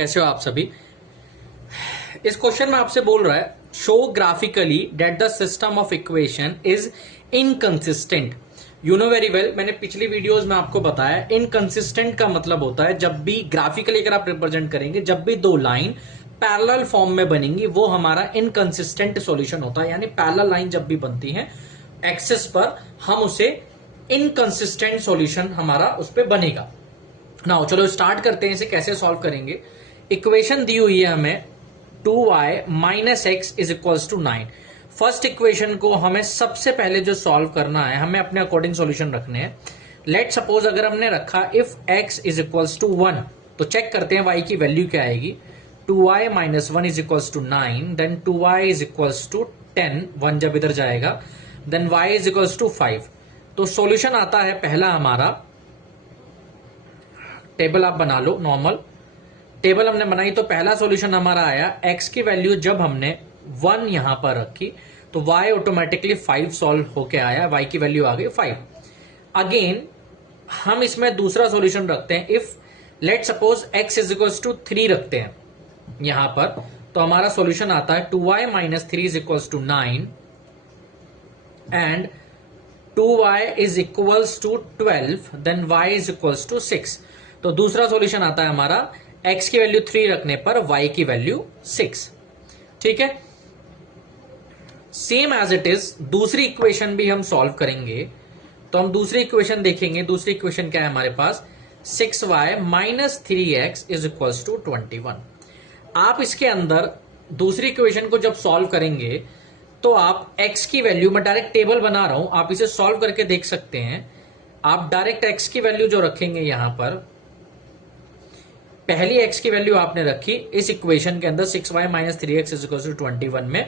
कैसे हो आप सभी। इस क्वेश्चन में आपसे बोल रहा है show graphically that the system of equation is inconsistent. You know very well, मैंने पिछली वीडियोस में आपको बताया इनकंसिस्टेंट का मतलब होता है जब भी ग्राफिकली अगर आप रिप्रेजेंट करेंगे, जब भी दो लाइन पैरेलल फॉर्म में बनेंगी वो हमारा इनकंसिस्टेंट सॉल्यूशन होता है। यानी पैरेलल लाइन जब भी बनती है एक्सिस पर, हम उसे इनकंसिस्टेंट सॉल्यूशन हमारा उस पर बनेगा। नाउ चलो स्टार्ट करते हैं, इसे कैसे सॉल्व करेंगे। इक्वेशन दी हुई है हमें 2y minus x is equals to 9। First equation को हमें सबसे पहले जो सॉल्व करना है, हमें अपने अकॉर्डिंग सॉल्यूशन रखने हैं। लेट सपोज अगर हमने रखा if x is equals to 1, तो चेक करते हैं y की वैल्यू क्या आएगी। 2y minus 1 is equals to 9, then 2y is equals to 10, 1 जब इधर जाएगा, then y is equals to 5। तो सॉल्यूशन आता है पहला हमारा, टेबल आप बना लो, नॉर्मल टेबल हमने बनाई तो पहला सॉल्यूशन हमारा आया x की वैल्यू जब हमने 1 यहां पर रखी तो y ऑटोमेटिकली 5 सॉल्व होके आया, y की वैल्यू आ गई 5। अगेन हम इसमें दूसरा सॉल्यूशन रखते हैं, if let suppose x is equals to 3 रखते हैं यहां पर, तो हमारा सॉल्यूशन आता है 2y minus 3 is equals to 9 and 2y is equals to 12, then y is equals to 6। तो दूसरा सॉल्यूशन आता है हमारा x की वैल्यू 3 रखने पर y की वैल्यू 6। ठीक है, सेम एज इट इज दूसरी इक्वेशन भी हम सॉल्व करेंगे। तो हम दूसरी इक्वेशन देखेंगे, दूसरी इक्वेशन क्या है हमारे पास, 6y minus 3x is equals to 21। आप इसके अंदर दूसरी इक्वेशन को जब सॉल्व करेंगे तो आप x की वैल्यू, मैं डायरेक्ट टेबल बना रहा हूं, आप इसे सॉल्व करके देख सकते हैं। आप डायरेक्ट x की वैल्यू जो रखेंगे यहां पर, पहली x की वैल्यू आपने रखी इस इक्वेशन के अंदर 6y minus 3x is equal to 21 में,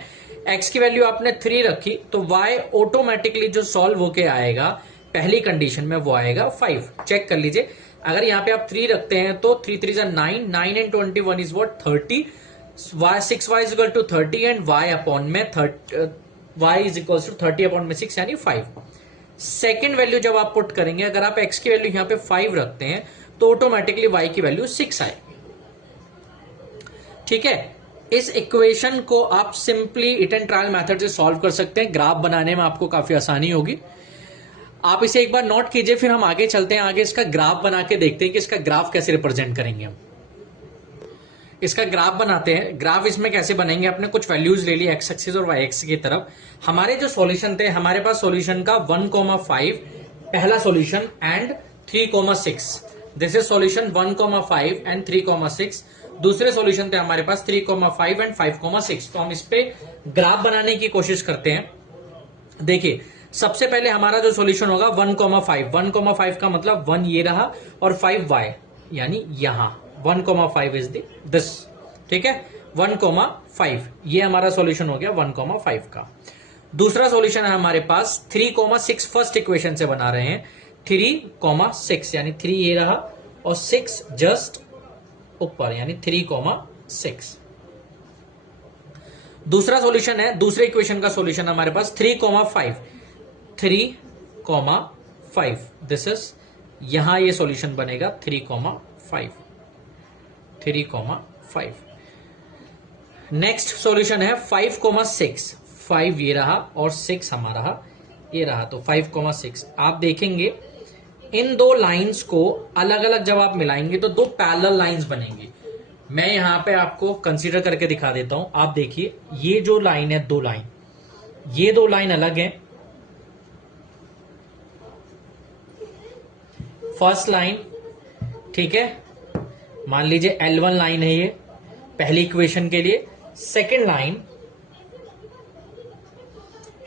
x की वैल्यू आपने 3 रखी तो y ऑटोमेटिकली जो सॉल्व होके आएगा पहली कंडीशन में वो आएगा 5। चेक कर लीजिए, अगर यहां पे आप 3 रखते हैं तो 3 3 9, 9 and 21 is what 30, 6y is equal to 30 and y upon में y is equal to 30 upon में 6 यानी 5। सेकेंड वैल्यू जब आप पुट करेंगे, अगर आप x की वैल्यू यहां पे 5 रखते हैं तो ऑटोमेटिकली y की वैल्यू 6 आएगी। ठीक है, इस इक्वेशन को आप simply it and trial method से सॉल्व कर सकते हैं। ग्राफ बनाने में आपको काफी आसानी होगी। आप इसे एक बार नोट कीजिए, फिर हम आगे चलते हैं, आगे इसका ग्राफ बना के देखते हैं कि इसका ग्राफ कैसे रिप्रेजेंट करेंगे। हम इसका ग्राफ बनाते हैं। ग्राफ इसमें कैसे बनेंगे, आपने कुछ वैल्यूज ले ली एक्स एक्सिस और वाई एक्सिस की तरफ। हमारे जो सॉल्यूशन थे, हमारे पास सॉल्यूशन का 1,5 पहला solution and 3,6, this is solution 1,5 and 3,6। दूसरे सॉल्यूशन थे हमारे पास 3,5 एंड 5,6। तो हम इस पे ग्राफ बनाने की कोशिश करते हैं। देखिए, सबसे पहले हमारा जो सॉल्यूशन होगा 1,5, 1,5 का मतलब 1 ये रहा और 5y यानी यहां 1,5 इज दिस। ठीक है, 1,5 ये हमारा सॉल्यूशन हो गया 1,5 का। दूसरा सॉल्यूशन है हमारे पास 3,6, फर्स्ट इक्वेशन से बना रहे हैं 3,6 यानी 3 ये रहा और 6 जस्ट ऊपर यानी 3,6। दूसरा सॉल्यूशन है, दूसरे इक्वेशन का सॉल्यूशन हमारे पास 3,5, 3,5 दिस इज, यहां ये सॉल्यूशन बनेगा 3,5। नेक्स्ट सॉल्यूशन है 5,6, 5 ये रहा और 6 हमारा ये रहा, तो 5,6। आप देखेंगे इन दो लाइंस को अलग अलग जब आप मिलाएंगे तो दो पैरेलल लाइंस बनेंगी। मैं यहां पे आपको कंसीडर करके दिखा देता हूं। आप देखिए, ये जो लाइन है, दो लाइन, ये दो लाइन अलग है। फर्स्ट लाइन, ठीक है, मान लीजिए L1 लाइन है ये पहली इक्वेशन के लिए। सेकेंड लाइन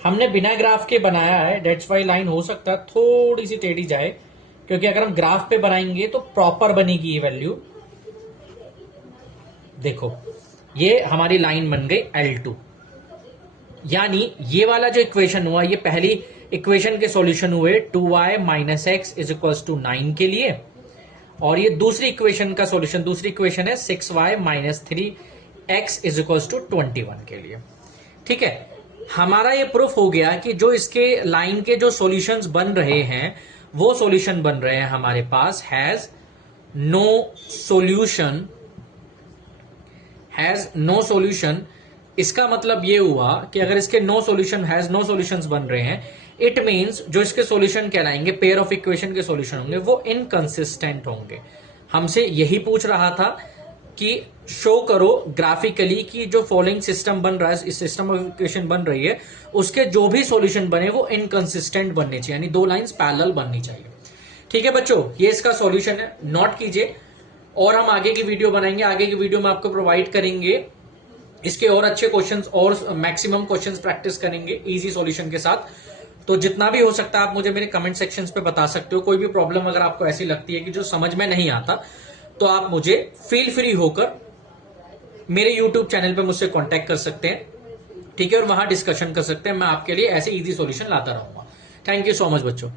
हमने बिना ग्राफ के बनाया है, डेट्स वाई लाइन हो सकता है थोड़ी सी टेढ़ी जाए, क्योंकि अगर हम ग्राफ पे बनाएंगे तो प्रॉपर बनेगी ये वैल्यू। देखो, ये हमारी लाइन बन गई L2, यानी ये वाला जो इक्वेशन हुआ ये पहली इक्वेशन के सॉल्यूशन हुए 2y minus x is equal to 9 के लिए, और ये दूसरी इक्वेशन का सॉल्यूशन, दूसरी इक्वेशन है 6y minus 3x is equal to 21 के लिए। ठीक है, हमारा ये प्रूफ हो गया कि जो इसके लाइन के जो सॉल्यूशंस बन रहे हैं वो सॉल्यूशन बन रहे हैं हमारे पास has no solution has no solution, इसका मतलब ये हुआ कि अगर इसके no solution has no solutions बन रहे हैं, इट मींस जो इसके सॉल्यूशन कहलाएंगे, पेयर ऑफ इक्वेशन के सॉल्यूशन होंगे, वो इनकंसिस्टेंट होंगे। हमसे यही पूछ रहा था कि शो करो ग्राफिकली कि जो फॉलोइंग सिस्टम बन रहा है, इस सिस्टम ऑफ इक्वेशन बन रही है, उसके जो भी सॉल्यूशन बने वो इनकंसिस्टेंट बनने चाहिए, यानी दो लाइंस पैरेलल बननी चाहिए। ठीक है बच्चों, ये इसका सॉल्यूशन है, नोट कीजिए। और हम आगे की वीडियो बनाएंगे, आगे की वीडियो में आपको प्रोवाइड करेंगे इसके और अच्छे क्वेश्चंस और मैक्सिमम क्वेश्चंस प्रैक्टिस करेंगे इजी सॉल्यूशन के साथ। तो जितना भी हो सकता है आप मुझे मेरे कमेंट सेक्शंस पे बता सकते हो। कोई भी प्रॉब्लम अगर आपको ऐसी लगती है कि जो समझ में नहीं आता, तो आप मुझे फील फ्री होकर मेरे यूट्यूब चैनल पे मुझसे कांटेक्ट कर सकते हैं, ठीक है, और वहां डिस्कशन कर सकते हैं। मैं आपके लिए ऐसे इजी सॉल्यूशन लाता रहूंगा। थैंक यू सो मच बच्चों।